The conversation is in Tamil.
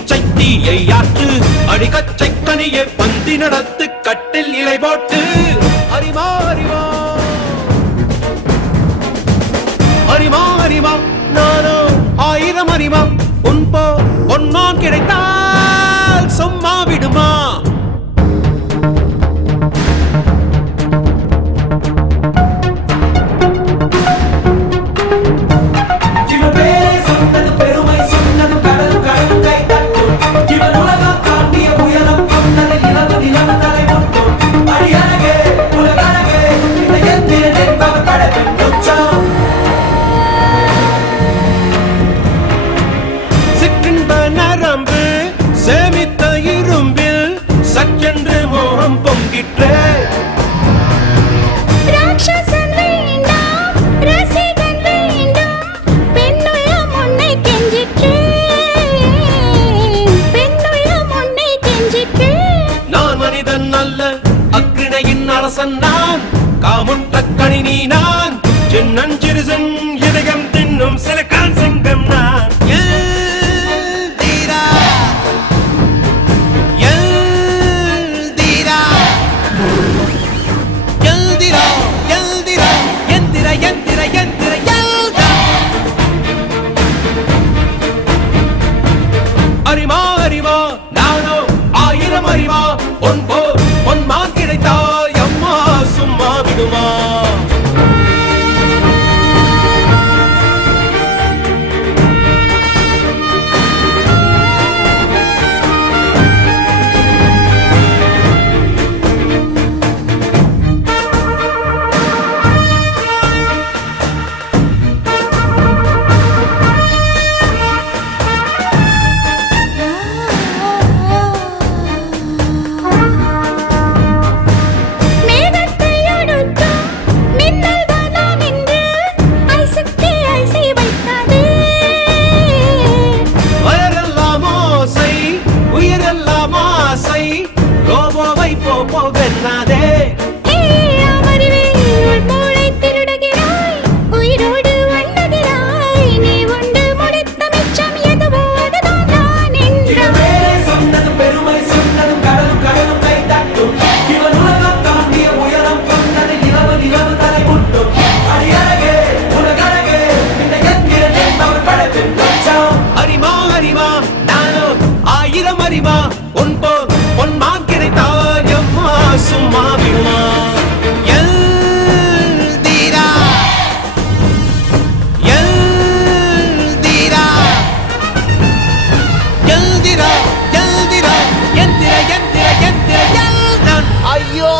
பச்சை தீயை ஆற்று அடி கச்சை கனியை பந்தி நடத்து கட்டில் இலை போட்டு அறிமா அறிமா அறிமா அறிமா நானோ ஆயிரம் அறிமா உன்போ பொன்மான் கிடைத்தால் சும்மா விடுமா சேமித்த இரும்பில் சற்றென்று மோகம் பொங்கிற்றே ராட்சசன் வேண்டாம் ரசிகன் வேண்டும் பெண்ணுள்ளம் உன்னை கெஞ்சிற்றே பெண்ணுள்ளம் உன்னை கெஞ்சிற்றே நான் மனிதன் அல்ல அக்கிணையின் அரசன் நான் காமுட்ட கணினி நான் சின்னஞ்சிறுசன் இதயம் தின்னும் சிலக்கான் சிங்கம் நான் அறிமா அறிமா நானோ ஆயிரம் அறிமா பொன் போர் பொன்மான் கிடைத்தாய் அம்மா சும்மா விடுமா போகனாதே அமர்வே மூளை திருடுகிறாய் உயிரோடு வண்ணகிறாய் நீ உண்டு முடித்த மிச்சம் எதுவோ அதுதான் நான் என்றாய் சொன்னது பெருமை சொன்னது கடலும் கடலும் கை தட்டும் இவன் உலகம் தாண்டிய உயரம் கொண்டது நிலவு நிலவு தலை முட்டும் அடியழகே உலகழகே இந்த எந்திரனே அவர் படைப்பின் அறிமா அறிமா நானோ ஆயிரம் அறிமா உன் போர் பொன்மான் கிடைத்தாய் அம்மா சும்மா விடுமா எல்தீரா எல்தீரா எல்தீரா எல்தீரா எந்திர எந்திர எந்திர எல்தான் ஐயோ